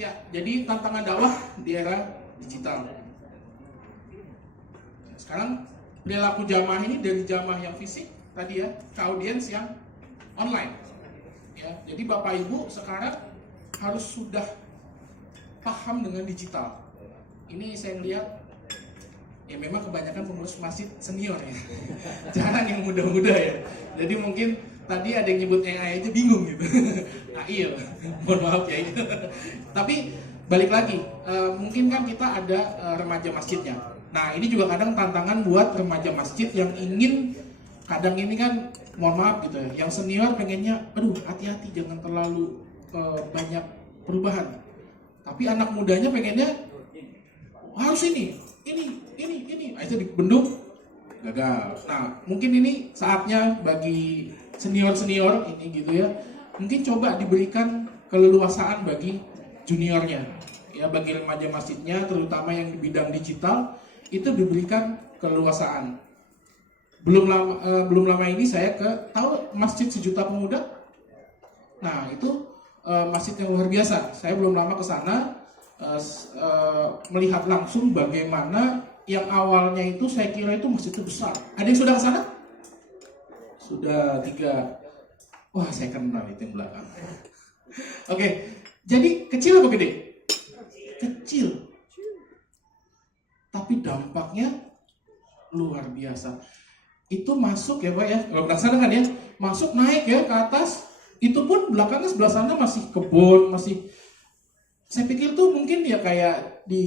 Ya, jadi tantangan dakwah di era digital. Sekarang perilaku jamaah ini dari jamaah yang fisik tadi ya ke audiens yang online. Ya, jadi Bapak Ibu sekarang harus sudah paham dengan digital. Ini saya lihat ya memang kebanyakan pengurus masjid senior ya, jarang yang muda-muda ya. Jadi mungkin tadi ada yang nyebut AI aja bingung gitu. AI ya, mohon maaf ya. Tapi balik lagi, mungkin kan kita ada remaja masjidnya. Nah ini juga kadang tantangan buat remaja masjid yang ingin, kadang ini kan mohon maaf gitu ya, yang senior pengennya, aduh hati-hati jangan terlalu banyak perubahan. Tapi anak mudanya pengennya harus ini, itu dibendung gagal. Nah mungkin ini saatnya bagi senior ini gitu ya, mungkin coba diberikan keleluasaan bagi juniornya ya, bagi remaja masjidnya terutama yang di bidang digital itu diberikan keleluasaan. Belum lama ini saya tahu Masjid Sejuta Pemuda. Nah itu masjid yang luar biasa. Saya belum lama ke sana melihat langsung bagaimana yang awalnya itu saya kira itu masjid itu besar. Ada yang sudah ke sana? Sudah 3. Wah saya kenal itu yang belakang. Oke, jadi kecil apa gede? Kecil. Tapi dampaknya luar biasa. Itu masuk ya Pak ya, kalau penasaran kan ya, masuk naik ya ke atas, itu pun belakangnya sebelah sana masih kebun, masih, saya pikir tuh mungkin ya kayak di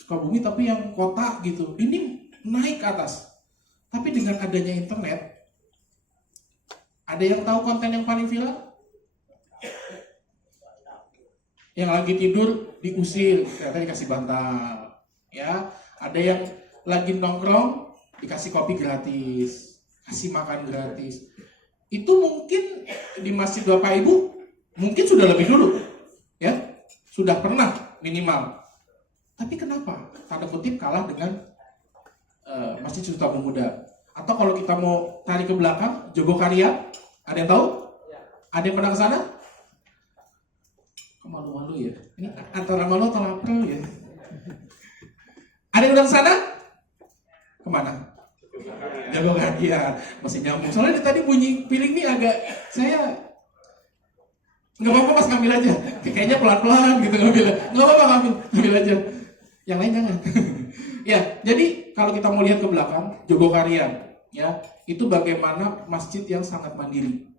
Sukabumi tapi yang kota gitu, ini naik ke atas. Tapi dengan adanya internet, ada yang tahu konten yang paling viral? Yang lagi tidur diusir, ternyata dikasih bantal, ya. Ada yang lagi nongkrong dikasih kopi gratis, kasih makan gratis. Itu mungkin di masjid Bapak Ibu mungkin sudah lebih dulu, ya, sudah pernah minimal. Tapi kenapa? Tanda kutip kalah dengan Masjid Sejuta Pemuda. Atau kalau kita mau tarik ke belakang, Jogokarian, ada yang tahu? Ada yang pernah ke sana? Malu-malu ya. Ini antara malu atau lapar ya. Ada yang udah ke sana? Kemana? Jogokarian, masih nyambung. Soalnya tadi bunyi piring ini agak, saya nggak apa-apa Mas, ngambil aja. Kayaknya pelan-pelan gitu ngambil. Nggak apa-apa ngambil aja. Yang lain jangan. Ya, jadi kalau kita mau lihat ke belakang, Jogokarian, ya, itu bagaimana masjid yang sangat mandiri.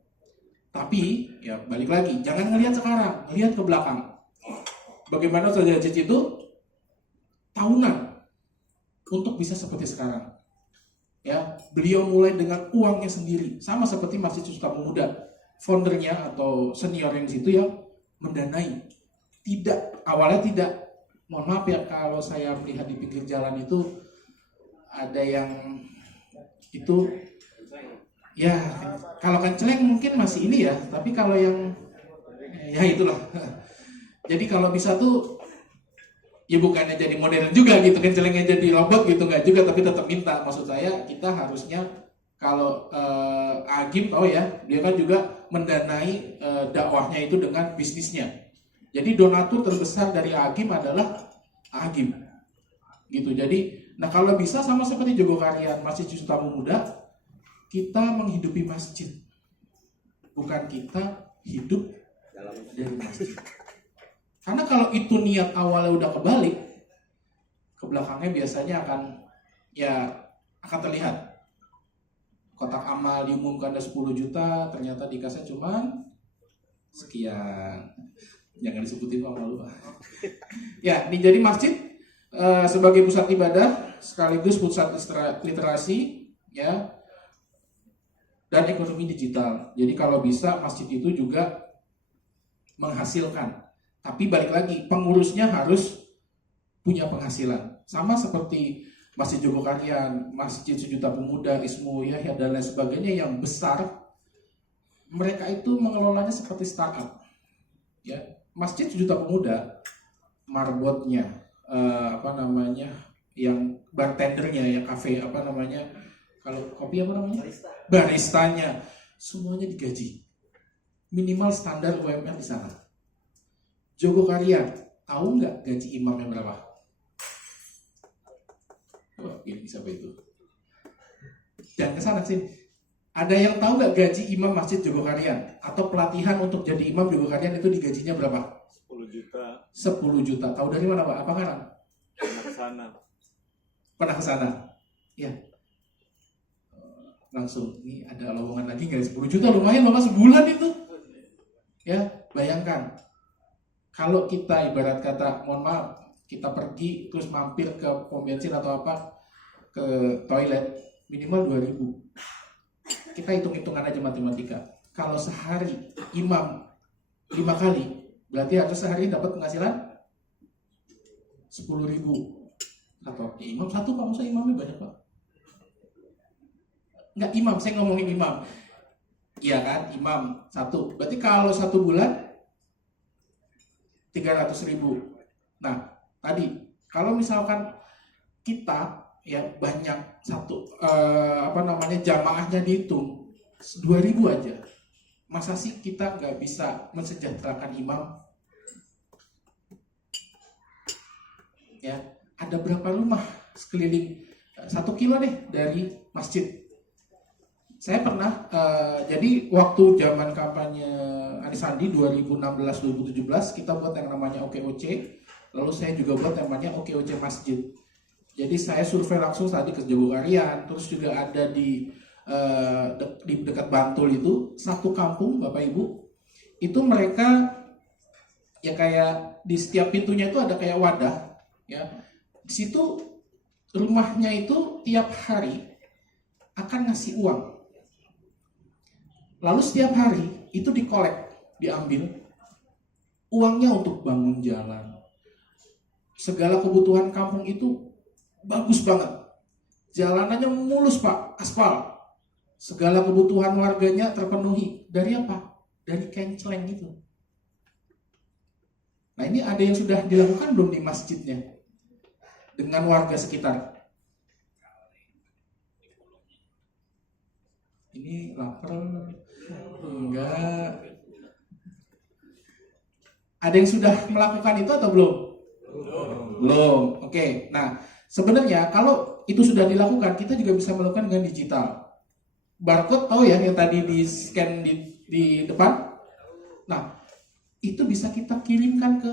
Tapi, ya balik lagi, jangan ngelihat sekarang, lihat ke belakang. Bagaimana Ustaz Jajid itu tahunan untuk bisa seperti sekarang. Ya, beliau mulai dengan uangnya sendiri, sama seperti Masjid Sejuta Pemuda. Foundernya atau senior yang di situ yang mendanai. Awalnya tidak. Mohon maaf ya kalau saya melihat di pinggir jalan itu ada yang itu ya kalau kenceleng mungkin masih ini ya, tapi kalau yang ya itulah. Jadi kalau bisa tuh ya bukannya jadi modern juga gitu, kencelengnya jadi robot gitu nggak juga, tapi tetap minta. Maksud saya kita harusnya kalau Agim tahu ya, dia kan juga mendanai dakwahnya itu dengan bisnisnya. Jadi donatur terbesar dari Agim adalah Agim, gitu. Jadi, nah kalau bisa sama seperti Jogokarian, Masjid Sejuta Pemuda, kita menghidupi masjid, bukan kita hidup dari masjid. Karena kalau itu niat awalnya udah kebalik, ke belakangnya biasanya akan terlihat. Kotak amal diumumkan ada 10 juta, ternyata dikasih cuman sekian. Jangan disebutin Pak, malu Pak. Ya, ini jadi masjid sebagai pusat ibadah sekaligus pusat literasi, ya, dan ekonomi digital. Jadi kalau bisa masjid itu juga menghasilkan. Tapi balik lagi, pengurusnya harus punya penghasilan. Sama seperti Masjid Jogokarian, Masjid Sejuta Pemuda, Ismu Yahya dan lain sebagainya yang besar, mereka itu mengelolanya seperti startup. Ya, Masjid Sejuta Pemuda, marbotnya, yang bartendernya, yang kafe, kalau kopi baristanya, semuanya digaji. Minimal standar UMR di sana. Jogokarian, tahu nggak gaji imamnya berapa? Wah, ini siapa itu? Jangan kesana sih. Ada yang tahu nggak gaji imam masjid Jogokarian? Atau pelatihan untuk jadi imam Jogokarian itu digajinya berapa? 10 juta. 10 juta. Tahu dari mana Pak? Apa kan? Pernah kesana. Pernah kesana? Ya. Langsung, ini ada lowongan lagi nggak? 10 juta lumayan Bapak sebulan itu. Ya, bayangkan. Kalau kita ibarat kata, mohon maaf, kita pergi terus mampir ke pom bensin atau apa, ke toilet, minimal 2.000. Kita hitung-hitungan aja matematika. Kalau sehari imam 5 kali, berarti harus sehari dapat penghasilan 10.000. Atau ya, imam satu Pak, masa imamnya banyak Pak? Enggak imam, saya ngomongin imam. Iya kan, imam satu. Berarti kalau 1 bulan 300.000. Nah, tadi kalau misalkan kita ya banyak jamaahnya dihitung 2.000 aja. Masa sih kita nggak bisa mensejahterakan imam? Ya, ada berapa rumah sekeliling 1 kilo deh dari masjid. Saya pernah jadi waktu zaman kampanye Anies Sandi 2016-2017 kita buat yang namanya OKOC. Lalu saya juga buat yang namanya OKOC Masjid. Jadi saya survei langsung tadi ke Jogokarian, terus juga ada di dekat Bantul itu, satu kampung Bapak Ibu, itu mereka ya kayak di setiap pintunya itu ada kayak wadah, ya. Di situ rumahnya itu tiap hari akan ngasih uang. Lalu setiap hari itu dikolek, diambil uangnya untuk bangun jalan. Segala kebutuhan kampung itu bagus banget. Jalanannya mulus Pak, aspal. Segala kebutuhan warganya terpenuhi. Dari apa? Dari kenceleng itu. Nah ini ada yang sudah dilakukan belum di masjidnya? Dengan warga sekitar. Ini lapar? Enggak. Ada yang sudah melakukan itu atau belum? Belum. Oke. Nah, sebenarnya kalau itu sudah dilakukan, kita juga bisa melakukan dengan digital. Barcode tahu ya yang tadi di scan di depan. Nah, itu bisa kita kirimkan ke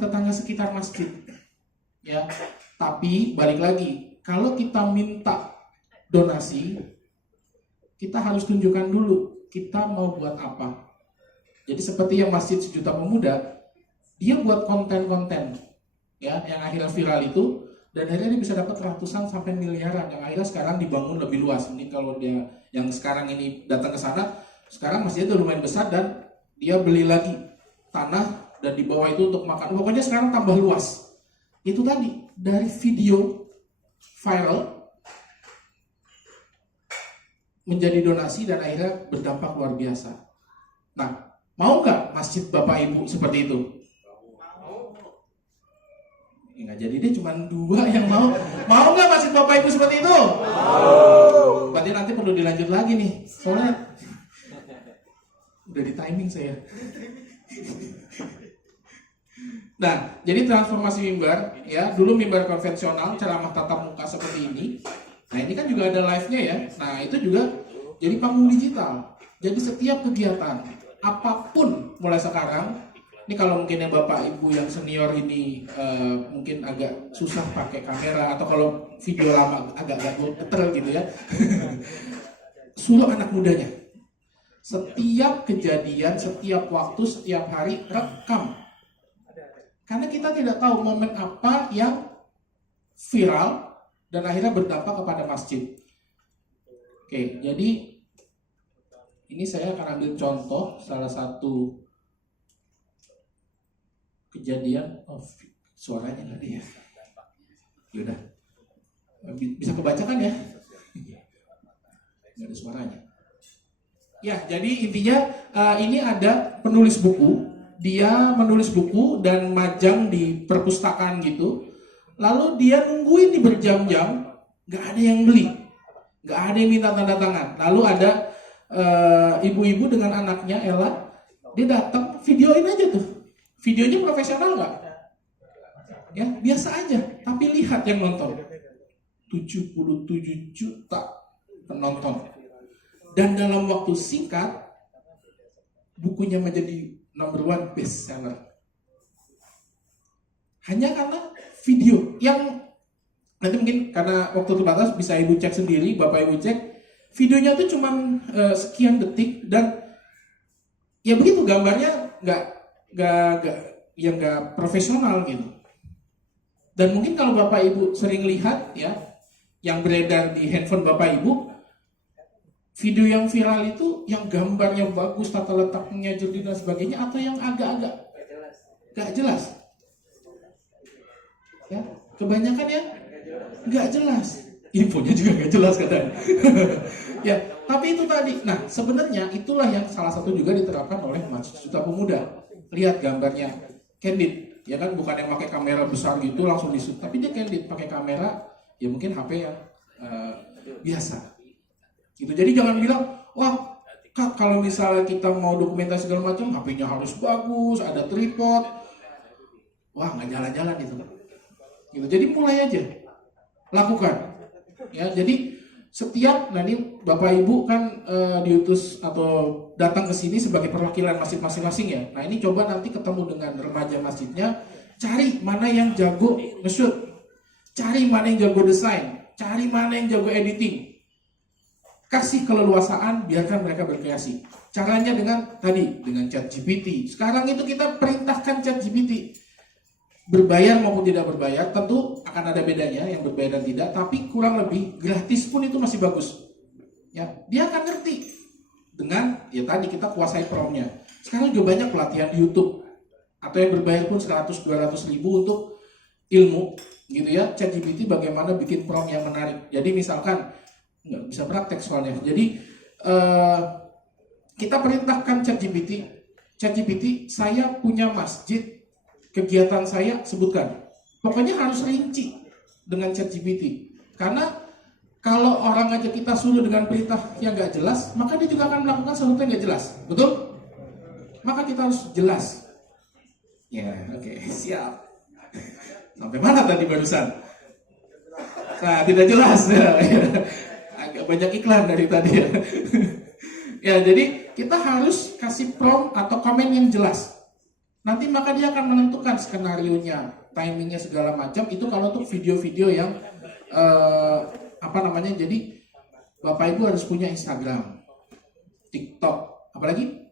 tetangga sekitar masjid. Ya. Tapi balik lagi, kalau kita minta donasi, kita harus tunjukkan dulu kita mau buat apa. Jadi seperti yang Masjid Sejuta Pemuda, dia buat konten-konten ya yang akhirnya viral itu, dan akhirnya dia bisa dapat ratusan sampai miliaran yang akhirnya sekarang dibangun lebih luas. Ini kalau dia yang sekarang ini datang ke sana, sekarang masjidnya itu lumayan besar dan dia beli lagi tanah dan di bawah itu untuk makan. Pokoknya sekarang tambah luas. Itu tadi dari video viral menjadi donasi dan akhirnya berdampak luar biasa. Nah, mau nggak masjid Bapak Ibu seperti itu? Nggak jadi deh, cuma 2 yang mau. Mau nggak masjid Bapak Ibu seperti itu? Berarti nanti perlu dilanjut lagi nih, soalnya udah di timing saya. Nah, jadi transformasi mimbar, ya dulu mimbar konvensional, ceramah tatap muka seperti ini. Nah ini kan juga ada live-nya ya. Nah itu juga jadi panggung digital. Jadi setiap kegiatan apapun mulai sekarang, ini kalau mungkin yang Bapak Ibu yang senior ini mungkin agak susah pakai kamera, atau kalau video lama agak geter gitu ya. Suruh anak mudanya. Setiap kejadian, setiap waktu, setiap hari rekam. Karena kita tidak tahu momen apa yang viral dan akhirnya berdampak kepada masjid. Oke, jadi ini saya akan ambil contoh salah satu kejadian. Oh, suaranya nggak ada ya? Yaudah, bisa kebacakan ya? Nggak ada suaranya. Ya, jadi intinya ini ada penulis buku. Dia menulis buku dan majang di perpustakaan gitu. Lalu dia nungguin di berjam-jam, nggak ada yang beli. nggak ada yang minta tanda tangan. Lalu ada ibu-ibu dengan anaknya Ella, dia datang videoin aja tuh, videonya profesional nggak? Ya biasa aja, tapi lihat yang nonton 77 juta penonton, dan dalam waktu singkat bukunya menjadi number one best seller. Hanya karena video yang nanti mungkin karena waktu terbatas bisa ibu cek sendiri, bapak ibu cek videonya tuh cuman sekian detik, dan ya begitu gambarnya nggak profesional gitu. Dan mungkin kalau bapak ibu sering lihat ya yang beredar di handphone bapak ibu, video yang viral itu yang gambarnya bagus, tata letaknya jernih dan sebagainya, atau yang agak-agak nggak jelas. Ya, kebanyakan ya nggak jelas, infonya juga nggak jelas kadang. Ya, tapi itu tadi. Nah, sebenarnya itulah yang salah satu juga diterapkan oleh Mahasiswa Pemuda. Lihat gambarnya candid, ya kan, bukan yang pakai kamera besar gitu langsung di-shoot, tapi dia candid pakai kamera ya mungkin HP yang biasa. Gitu. Jadi jangan bilang, wah Kak, kalau misalnya kita mau dokumentasi segala macam, HP-nya harus bagus, ada tripod. Wah, nggak jalan-jalan itu. Gitu. Jadi mulai aja, lakukan. Ya, jadi setiap nanti Bapak Ibu kan diutus atau datang ke sini sebagai perwakilan masjid masing-masing ya. Nah ini coba nanti ketemu dengan remaja masjidnya, cari mana yang jago nge-shoot, cari mana yang jago desain, cari mana yang jago editing. Kasih keleluasaan, biarkan mereka berkreasi. Caranya dengan ChatGPT. Sekarang itu kita perintahkan ChatGPT. Berbayar maupun tidak berbayar, tentu akan ada bedanya yang berbayar dan tidak, tapi kurang lebih gratis pun itu masih bagus. Ya, dia akan ngerti dengan ya tadi kita kuasai prompt-nya. Sekarang juga banyak pelatihan di YouTube atau yang berbayar pun 100-200 ribu untuk ilmu, gitu ya. ChatGPT bagaimana bikin prompt yang menarik. Jadi misalkan nggak bisa praktek soalnya. Jadi kita perintahkan ChatGPT, saya punya masjid, kegiatan saya sebutkan. Pokoknya harus rinci dengan ChatGPT. Karena kalau orang aja kita suruh dengan perintah yang nggak jelas, maka dia juga akan melakukan sesuatu yang nggak jelas. Betul? Maka kita harus jelas. Ya, oke, siap. Sampai mana tadi barusan? Nah, tidak jelas. Agak banyak iklan dari tadi ya. Ya, jadi kita harus kasih prompt atau komen yang jelas. Nanti maka dia akan menentukan skenario-nya, timingnya segala macam. Itu kalau untuk video-video yang jadi Bapak Ibu harus punya Instagram, TikTok, apalagi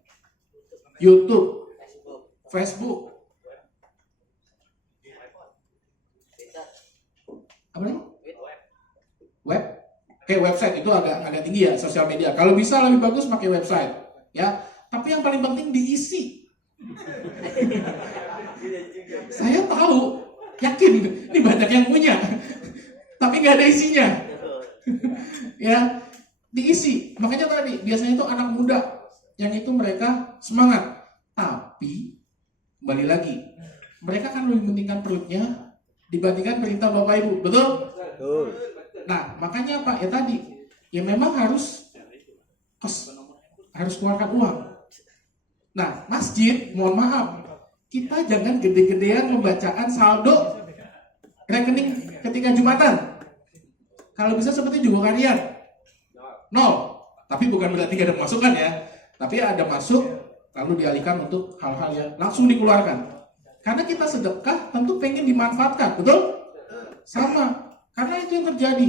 YouTube, Facebook, apalagi web. Oke, website itu agak tinggi ya, sosial media. Kalau bisa lebih bagus pakai website, ya. Tapi yang paling penting diisi. Saya tahu, yakin ini banyak yang punya, tapi nggak ada isinya. Ya, diisi. Makanya tadi biasanya itu anak muda yang itu mereka semangat, tapi kembali lagi mereka kan lebih pentingkan perutnya dibandingkan perintah Bapak Ibu, betul? Nah, makanya Pak ya tadi, ya memang harus keluarkan uang. Nah, masjid, mohon maaf, kita jangan gede-gedean membacaan saldo rekening ketika Jumatan. Kalau bisa seperti juga kalian 0, tapi bukan berarti gak ada masukan ya, tapi ada masuk lalu dialihkan untuk hal-hal yang langsung dikeluarkan. Karena kita sedekah tentu pengen dimanfaatkan, betul? Sama, karena itu yang terjadi.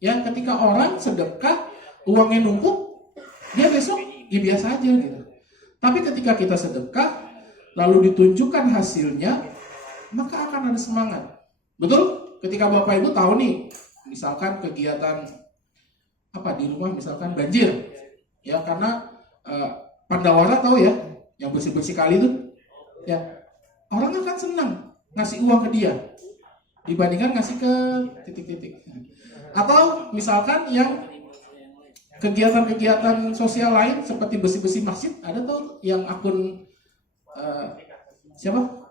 Ya, ketika orang sedekah uangnya numpuk, dia besok ya biasa aja gitu. Tapi ketika kita sedekah, lalu ditunjukkan hasilnya, maka akan ada semangat. Betul? Ketika Bapak Ibu tahu nih, misalkan kegiatan di rumah, misalkan banjir, ya karena Pandawara tahu ya, yang bersih-bersih kali itu, ya orang akan senang ngasih uang ke dia dibandingkan ngasih ke titik-titik. Atau misalkan yang kegiatan-kegiatan sosial lain seperti bersih-bersih masjid, ada tuh yang akun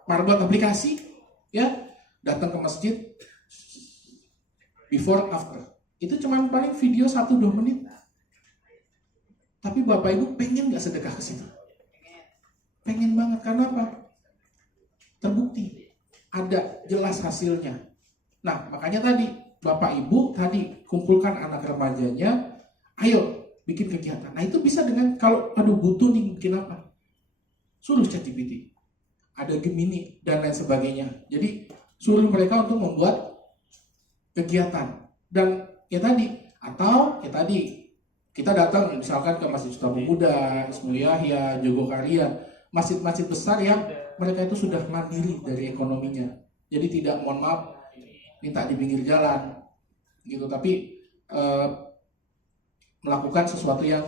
Marbot aplikasi, ya datang ke masjid before after, Itu cuma paling video 1-2 menit. Tapi Bapak Ibu pengen nggak sedekah ke situ? Pengen banget, karena apa? Terbukti, ada jelas hasilnya. Nah, makanya tadi Bapak Ibu tadi kumpulkan anak remajanya, ayo bikin kegiatan. Nah, itu bisa dengan kalau butuh nih bikin apa? Suruh ChatGPT. Ada Gemini dan lain sebagainya. Jadi suruh mereka untuk membuat kegiatan. Dan ya tadi, atau ya tadi kita datang misalkan ke Masjid Suta Pemuda, Ismul Yahya, Jogokarya, masjid-masjid besar yang mereka itu sudah mandiri dari ekonominya. Jadi tidak, mohon maaf, minta di pinggir jalan gitu, tapi melakukan sesuatu yang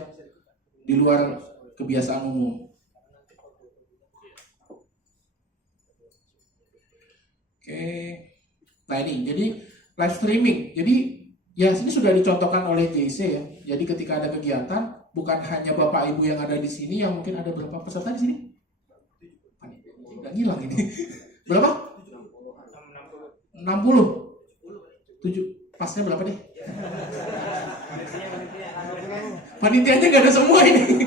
di luar kebiasaan umum. Oke. Nah ini jadi live streaming. Jadi ya ini sudah dicontohkan oleh JC ya. Jadi ketika ada kegiatan, bukan hanya Bapak Ibu yang ada di sini, yang mungkin ada berapa peserta di sini? Udah hilang ini. Berapa? 60. 7. Pasnya berapa deh? Panitianya nggak ada semua ini.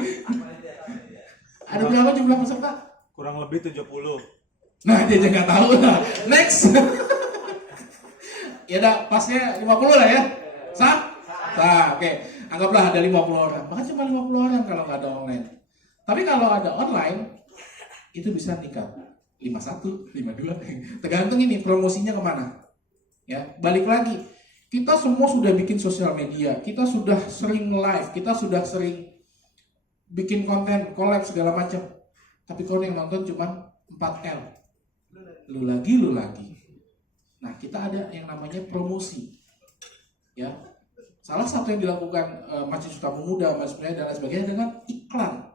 Ada berapa jumlah peserta? Kurang lebih 70. Nah, dia aja nggak tahu. Nah, next. Ya udah, pasnya 50 lah ya. Sah? Sah, oke. Anggaplah ada 50 orang. Bahkan cuma 50 orang kalau nggak ada online. Tapi kalau ada online, itu bisa tingkat 51, 52. Tergantung ini promosinya kemana. Ya, balik lagi. Kita semua sudah bikin sosial media. Kita sudah sering live. Kita sudah sering bikin konten, collab segala macam. Tapi kalau yang nonton cuma 4L. Lu lagi. Nah, kita ada yang namanya promosi. Ya. Salah satu yang dilakukan Masjid Suta Pemuda, Masjid dan lain sebagainya dengan iklan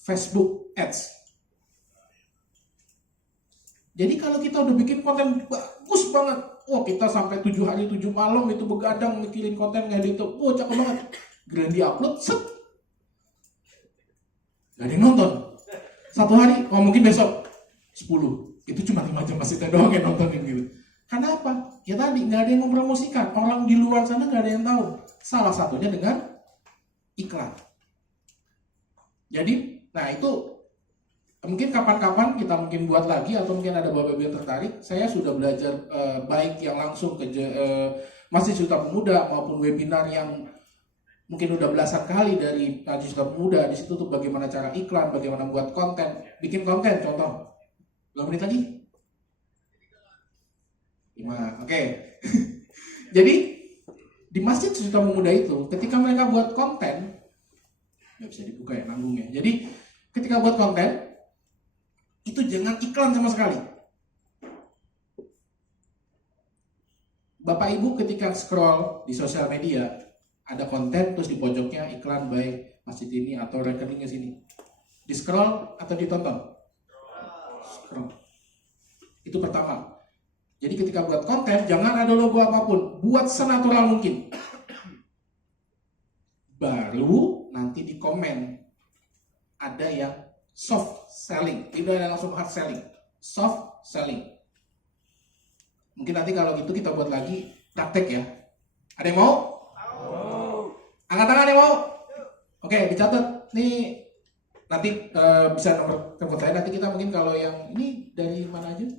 Facebook Ads. Jadi kalau kita udah bikin konten bagus banget, kita sampai 7 hari 7 malam itu begadang mikirin konten ngedit itu, cakep banget. Giliran di-upload, set. Gak ada yang nonton. Satu hari, mungkin besok 10. Itu cuma 5 jam masjidnya doang yang nontonin gitu. Karena apa? Ya tadi, nggak ada yang mempromosikan. Orang di luar sana nggak ada yang tahu. Salah satunya dengan iklan. Jadi, nah itu mungkin kapan-kapan kita mungkin buat lagi, atau mungkin ada bapak-bapak yang tertarik. Saya sudah belajar baik yang langsung ke Masjid Suta Pemuda maupun webinar yang mungkin udah belasan kali dari Masjid Suta Pemuda. Di situ tuh bagaimana cara iklan, bagaimana buat konten, bikin konten. Contoh, 2 menit lagi. 5, oke. Jadi di Masjid Suta Pemuda itu, ketika mereka buat konten, nggak bisa dibuka ya nanggungnya. Jadi ketika buat konten, itu jangan iklan sama sekali. Bapak Ibu ketika scroll di sosial media, ada konten terus di pojoknya iklan by masjid ini atau rekeningnya sini. Di scroll atau ditonton? Scroll. Itu pertama. Jadi ketika buat konten, jangan ada logo apapun. Buat senatural mungkin. Baru nanti di komen. Ada yang soft selling. Tidak ada langsung hard selling. Soft selling. Mungkin nanti kalau gitu kita buat lagi praktek ya. Ada yang mau? Angkat tangan yang mau? Oke, dicatat. Nih nanti bisa nomor telepon saya. Nanti kita mungkin kalau yang ini dari mana aja?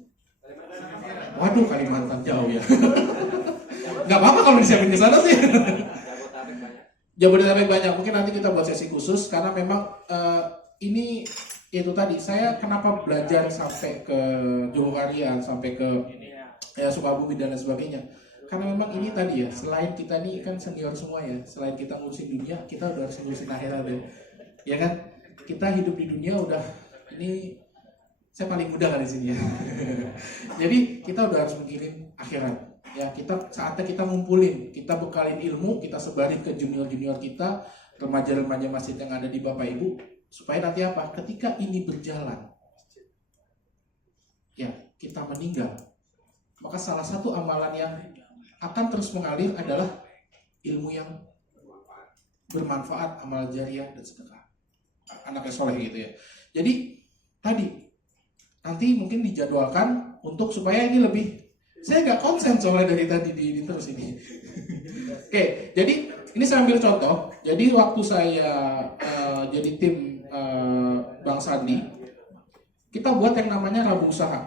Waduh, Kalimantan jauh ya. Gak apa-apa kalau disiapin ke sana sih. Jabodetabek banyak. Mungkin nanti kita buat sesi khusus karena memang ini itu tadi. Saya kenapa belajar sampai ke Jogokarya, sampai ke Sukabumi dan lain sebagainya. Karena memang ini tadi ya. Selain kita nih kan senior semua ya. Selain kita ngurusin dunia, kita udah harus ngurusin akhirat ya. Ya kan? Kita hidup di dunia udah ini. Saya paling muda kan di sini ya. Jadi kita udah harus mikirin akhirat. Ya, saatnya kita ngumpulin, kita bekalin ilmu, kita sebarin ke junior-junior kita, remaja-remaja masjid yang ada di Bapak Ibu, supaya nanti apa? Ketika ini berjalan, ya kita meninggal, maka salah satu amalan yang akan terus mengalir adalah ilmu yang bermanfaat, amal jariah dan sedekah. Anaknya soleh gitu ya. Jadi tadi nanti mungkin dijadwalkan untuk supaya ini lebih, saya nggak konsen soalnya dari tadi di terus ini. Oke, jadi ini saya ambil contoh. Jadi waktu saya jadi tim Bang Sandi, kita buat yang namanya Rabu Usaha.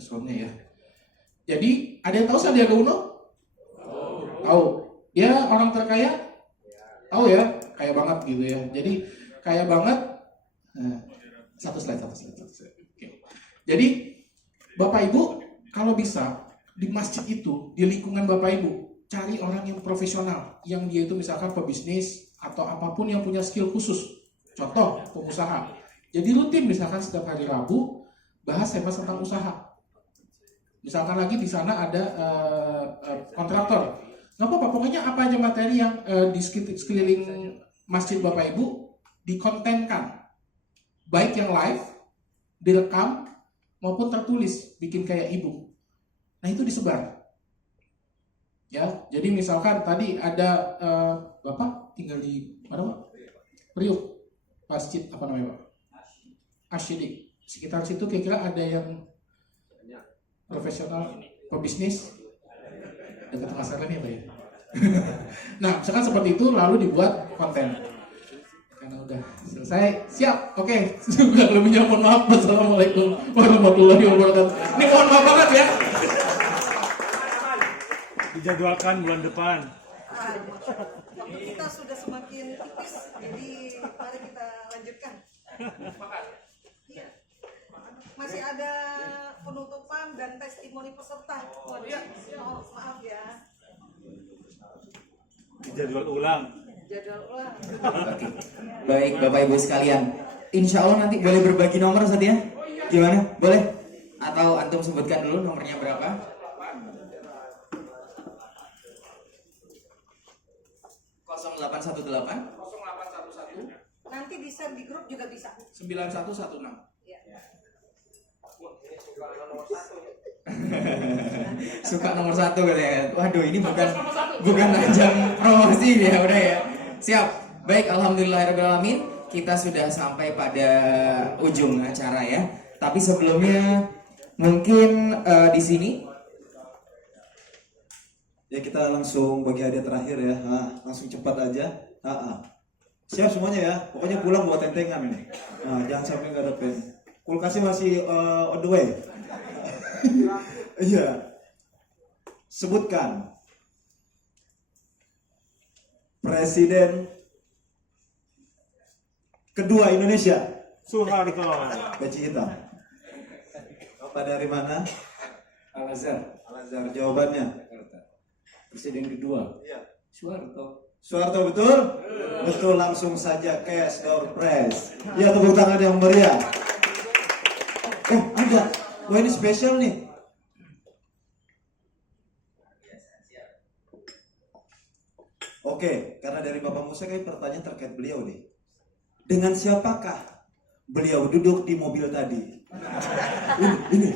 Soalnya ya. Jadi ada yang tahu Sandiaga Uno? Tahu. Dia orang terkaya? Tahu ya, kaya banget gitu ya. Jadi kaya banget. Nah, satu slide. Oke. Jadi Bapak Ibu kalau bisa di masjid itu, di lingkungan Bapak Ibu, cari orang yang profesional, yang dia itu misalkan pebisnis atau apapun yang punya skill khusus. Contoh, pengusaha. Jadi rutin misalkan setiap hari Rabu bahas tentang usaha. Misalkan lagi di sana ada kontraktor. Nggak apa-apa, pokoknya apa aja materi yang di sekeliling masjid Bapak Ibu dikontenkan. Baik yang live, direkam, maupun tertulis, bikin kayak ebook. Nah itu disebar. Ya, jadi misalkan tadi ada Bapak tinggal di mana Pak? Priuk, masjid apa namanya Pak? Asyidik. Sekitar situ kira-kira ada yang profesional, pebisnis, dekat pasar ini Pak ya. Nah, misalkan seperti itu lalu dibuat konten. Karena udah selesai, siap, oke. Sudah lebihnya mohon maaf. Wassalamualaikum warahmatullahi wabarakatuh. Ini mohon maaf banget ya. Dijadwalkan bulan depan. Waktu kita sudah semakin tipis, jadi mari kita lanjutkan. Iya. Masih ada penutupan dan testimoni peserta. Oh, maaf ya. Dijadwal ulang. Jadwal ulang. Oke. Baik Bapak Ibu sekalian, insya Allah nanti boleh berbagi nomor saja ya? Gimana? Boleh? Atau antum sebutkan dulu nomornya berapa? 0818 0811 Nanti di share di grup juga bisa. 9116. Ya. suka nomor 1 katanya. Waduh, ini bukan ajang promosi ya, udah ya. Siap. Baik, alhamdulillahirobbilalamin. Kita sudah sampai pada ujung acara ya. Tapi sebelumnya mungkin di sini ya kita langsung bagi hadiah terakhir ya. Langsung cepat aja. Siap semuanya ya. Pokoknya pulang bawa tentengan ini. Jangan sampai nggak ada pen. Kulkasnya masih on the way. Iya. Sebutkan Presiden kedua Indonesia. Soeharto. Peci hitam. Bapak dari mana? Al-Azhar. Al-Azhar. Jawabannya? Presiden kedua. Iya. Soeharto, betul? Betul, langsung saja cash door prize. Ya, tepuk tangan yang meriah. Ada. Wah, ini spesial nih. Oke, karena dari Bapak Musa kayak pertanyaan terkait beliau nih. Dengan siapakah beliau duduk di mobil tadi? Ini.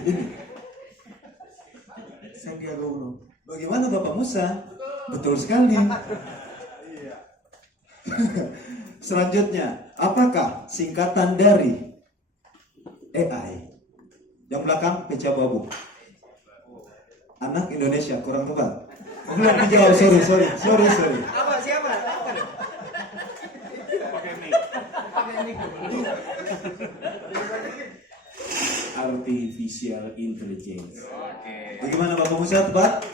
Sandiaga Uno. Bagaimana Bapak Musa? Betul sekali. Selanjutnya, apakah singkatan dari AI? Yang belakang Peca Babu. Anak Indonesia, kurang tepat. Belum dijawab, sorry. apa siapa? Pakai mic. Artificial Intelligence. Bagaimana Bapak Musa, tepat?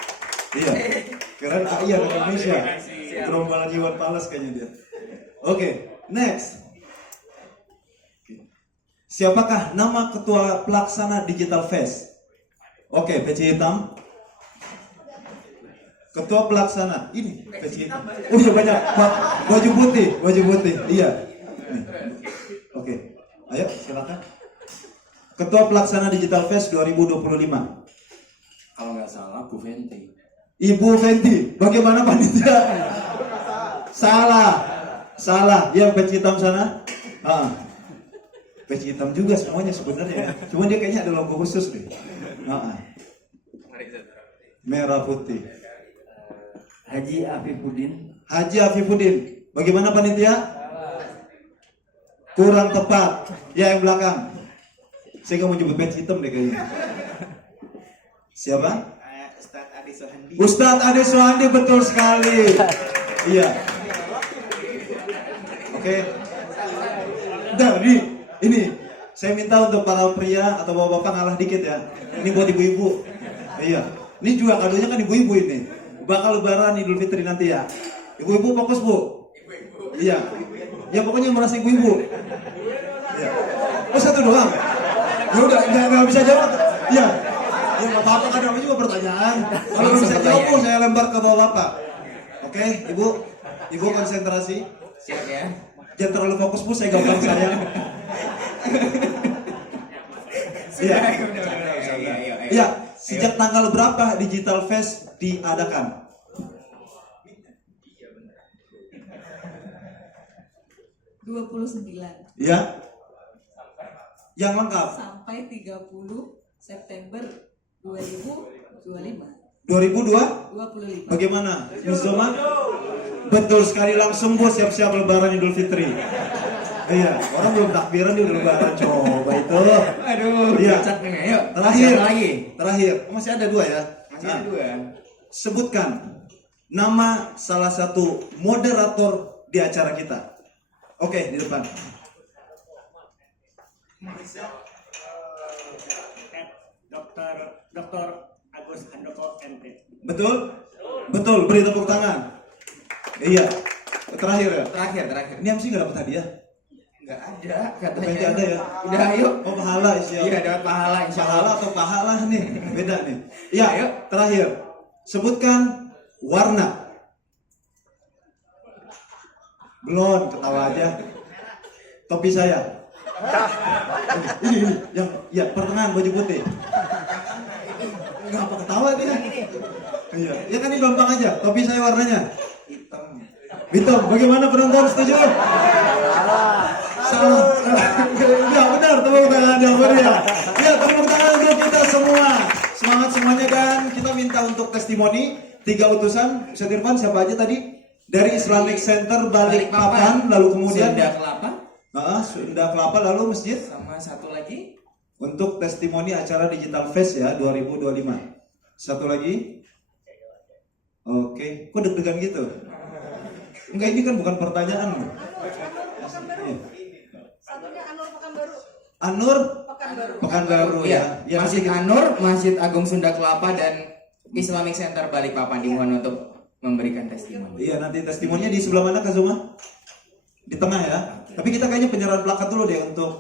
Iya. Keren AI anak Indonesia. Gerombal jiwa palas kayaknya dia. Oke, next. Siapakah nama ketua pelaksana Digital Fest? Oke, peci hitam. Ketua pelaksana ini peci hitam. Oh iya banyak. Baju putih. Iya. Nih. Oke. Ayo silakan. Ketua pelaksana Digital Fest 2025. Kalau nggak salah Bu Fenty. Ibu Fenty. Bagaimana panitia? Salah. Yang peci hitam sana. Peci hitam juga semuanya sebenarnya. Cuma dia kayaknya ada logo khusus nih. Merah putih. Haji Afifuddin. Bagaimana panitia? Kurang tepat. Ya yang belakang. Saya nggak mau nyebut peci hitam deh kayaknya. Siapa? Ustadz Ustadz Ade Sohandi, betul sekali. Iya. Oke. Nah, ini saya minta untuk para pria atau bapak-bapak ngalah dikit ya. Ini buat ibu-ibu. Iya. Ini juga kadonya kan ibu-ibu ini. Bakal lebaran Idul Fitri nanti ya. Ibu-ibu fokus, Bu. Iya. Ya pokoknya merasa ibu-ibu. Iya. Oh, satu doang. Ya udah, nggak bisa jawab. Iya. Ya nggak apa-apa, kan namanya juga pertanyaan. Kalau nggak bisa jawab, Bu, saya lempar ke bapak. Oke, ibu konsentrasi. Siap ya. Jangan terlalu fokus, Bu, saya gampang sayang. Iya. Iya. Sejak tanggal berapa Digital Fest diadakan? 29 Ya. Yang lengkap. sampai 30 September 2025. 2002? Bagaimana? Miss Zoma? Betul sekali, langsung Bu, siap-siap lebaran Idul Fitri. Iya, orang belum takbiran dia udah lebaran, coba itu. Aduh, Iya. cacat nih. Ayo, Terakhir. siapa lagi. Terakhir. Masih ada 2 ya? Masih Nah, ada 2. sebutkan nama salah satu moderator di acara kita. Oke, di depan. Dr. Agus Handoko MT. Betul? Betul, beri tepuk tangan. Iya. Terakhir ya? Terakhir. Ini MC nggak dapat hadiah? Nggak ada katanya. Nggak ada ya? Udah, ayo. Oh, pahala insya Allah. Iya, dapat pahala insya Pahala Allah. atau pahala nih? Beda nih. Iya, Ayo. terakhir. Sebutkan warna. Belum, ketawa aja. Topi saya. Ini yang ya pertengahan baju putih. Ngapa ketawa dia? Iya, ya kan ini gampang aja. Topi saya warnanya hitam. Bagaimana penonton, setuju? Salah. Ya benar, tepuk tangan yang meriah. Ya, tepuk tangan untuk kita semua. Semangat semuanya, dan kita minta untuk testimoni 3 utusan. Ustaz Irfan, siapa aja tadi? Dari Islamic Center Balikpapan, lalu kemudian Sunda Kelapa Sunda Kelapa, lalu masjid. sama satu lagi. Untuk testimoni acara Digital Fest ya 2025. Satu lagi. Oke, kok deg-degan gitu? Enggak, ini kan bukan pertanyaan. Pekanbaru. Satunya Anur Pekanbaru. Anur Pekanbaru. Pekanbaru ya. Ya, Masjid nanti- Anur, Masjid Agung Sunda Kelapa, dan Islamic Center Balikpapan dimohon untuk memberikan testimoni. Iya, nanti testimoninya di sebelah mana, Kak Zuma? Di tengah ya. Tapi kita kayaknya penyerahan plakat dulu deh untuk